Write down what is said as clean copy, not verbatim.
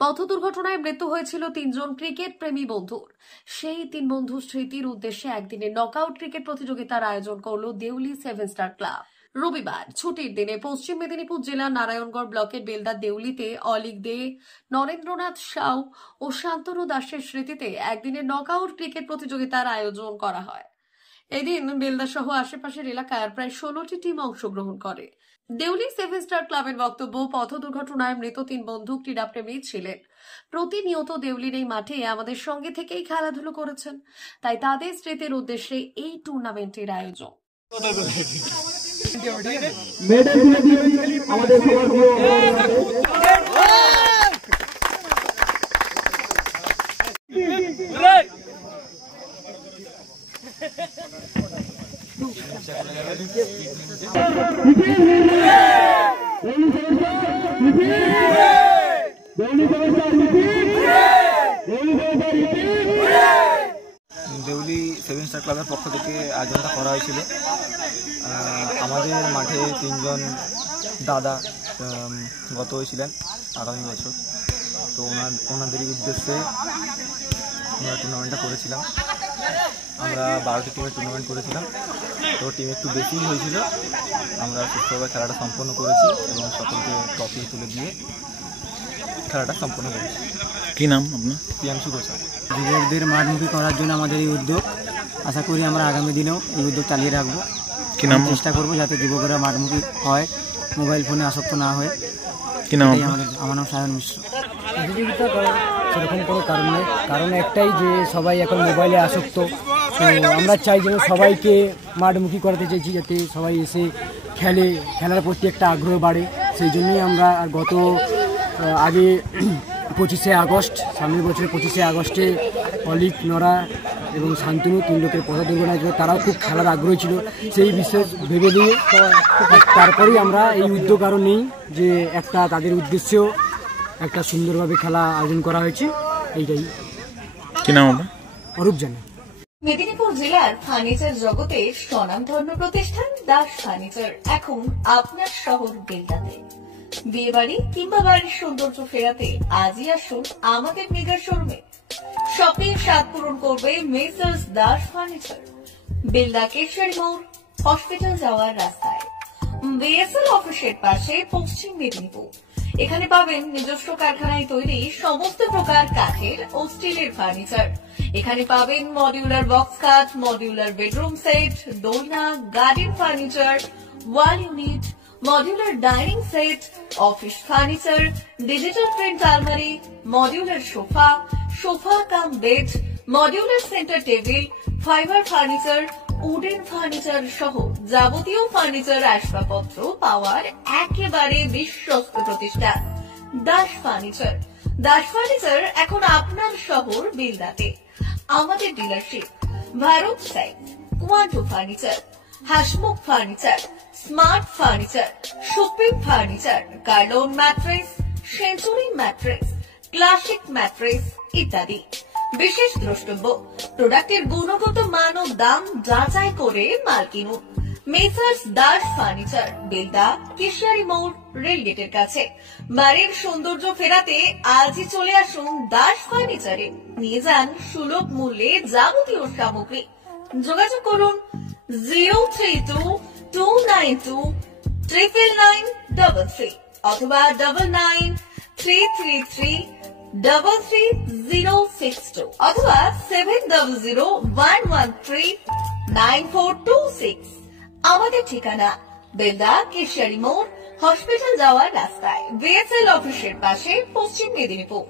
পথ দুর্ঘটনায় মৃত্যু হয়েছিল 3 জন ক্রিকেট প্রেমী বন্ধুর। সেই 3 বন্ধুর স্মৃতির উদ্দেশ্যে একদিনের নকআউট ক্রিকেট প্রতিযোগিতার আয়োজন করল দেউলি 7 স্টার ক্লাব। রবিবার ছুটির দিনে পশ্চিম মেদিনীপুর জেলার নারায়ণগড় ব্লকের বেলদা দেউলিতে অলিক দে, নরেন্দ্রনাথ সাউ ও শান্তনু দাসের স্মৃতিতে একদিনের নকআউট ক্রিকেট প্রতিযোগিতার আয়োজন করা হয়। এদিন বেলদা সহ আশেপাশের এলাকার প্রায় 16টি টিম অংশগ্রহণ করে। দেউলি 7 স্টার ক্লাবের বক্তব্য, পথ দুর্ঘটনায় মৃত 3 বন্ধু ক্রীড়াপ্রেমী ছিলেন। প্রতিনিয়ত দেউলির এই মাঠে আমাদের সঙ্গে থেকেই খেলাধুলো করেছেন, তাই তাদের স্মৃতির উদ্দেশ্যে এই টুর্নামেন্টের আয়োজন। দেউলি 7 স্টার ক্লাবের পক্ষ থেকে আয়োজনটা করা হয়েছিল। আমাদের মাঠে 3 জন দাদা গত হয়েছিলেন আগামী বছর, তো ওনাদেরই উদ্দেশ্যে আমরা টুর্নামেন্টটা করেছিলাম। আমরা 12টি টিমের টুর্নামেন্ট করেছিলাম, তো টিম একটু বেশি হয়েছিল। আমরা সুস্থভাবে খেলাটা সম্পন্ন করেছি এবং সকলকে ট্রফি তুলে দিয়ে খেলাটা সম্পন্ন করেছি। কী নাম আপনার? প্রিয়াংশু ঘোষাল। যুবকদের মাঠমুখী করার জন্য আমাদের এই উদ্যোগ, আশা করি আমরা আগামী দিনেও এই উদ্যোগ চালিয়ে রাখবো। কি নাম? চেষ্টা করবো যাতে যুবকরা মাঠমুখী হয়, মোবাইল ফোনে আসক্ত না হয়। কি নাম? আমার নাম সায়ন মিশ্র। প্রতিযোগিতা করার সেরকম কোনো কারণ নেই, কারণ একটাই যে সবাই এখন মোবাইলে আসক্ত। তো আমরা চাই যেন সবাইকে মাঠমুখী করাতে চাইছি, যাতে সবাই এসে খেলার প্রতি একটা আগ্রহ বাড়ে। সেই জন্যই আমরা গত আগে 25শে আগস্ট, সামনের বছর 25শে আগস্টে অলিক, নরা এবং শান্তনু 3 লোকের পথ দুর্ঘটনা ছিল, তারাও খুব খেলার আগ্রহ ছিল। সেই বিশেষ ভেবে দিয়ে তারপরেই আমরা এই উদ্যোগ আরও নেই, যে একটা তাদের উদ্দেশ্যেও একটা সুন্দরভাবে খেলা আয়োজন করা হয়েছে। এইটাই। কি নাম আপনার? অরূপ জানা। মেদিনীপুর জেলার ফার্নিচার জগতের স্বনামধন্য প্রতিষ্ঠান দাস ফার্নিচার এখন আপনার শহর বেলদাতে। বিয়ে বাড়ি কিংবা বাড়ির সৌন্দর্য ফেরাতে আজই আসুন আমাদের মেগা শোরুমে। শপিং স্বাদ পূরণ করবে মেসার্স দাস ফার্নিচার, বেলদা কেশরী মোড়, হসপিটাল যাওয়ার রাস্তায়, বিএসএল অফিসের পাশে, পশ্চিম মেদিনীপুর। এখানে পাবেন নিজস্ব কারখানায় তৈরি সমস্ত প্রকার কাঠের ও স্টিলের ফার্নিচার। এখানে পাবেন মডিউলার বক্স খাট, মডিউলার বেডরুম সেট, দোলনা, garden furniture, wall unit, modular dining set, office furniture, digital print আলমারি, modular sofa cum bed, modular centre table, fibre furniture, wooden furniture সহ যাবতীয় ফার্নিচার আসবাবপত্র পাওয়ার একেবারে বিশ্বস্ত প্রতিষ্ঠান দাস ফার্নিচার। দাস ফার্নিচার এখন আপনার শহর বেলদাতে। আমাদের dealership Bharat side, Quanto furniture, Hasmukh furniture, smart furniture, supreme furniture, Kurlon mattress, century mattress, classic mattress ইত্যাদি। বিশেষ দ্রষ্টব্য, প্রোডাক্টের গুণগত মান ও দাম যাচাই করে মাল কিনুন। মেসার্স দাস ফার্নিচার, বেলদা কেশরী মোড়, রেলগেটের কাছে। বাড়ির সৌন্দর্য ফেরাতে আজই চলে আসুন দাস ফার্নিচারে, নিয়ে যান সুলভ মূল্যে যাবতীয় সামগ্রী। যোগাযোগ করুন 03229299933 অথবা 9933333062 অথবা 7001139426। আমাদের ঠিকানা বেলদা কেশরী মোড়, হসপিটাল যাওয়ার রাস্তায়, বিএসএল অফিসের পাশে, পশ্চিম মেদিনীপুর।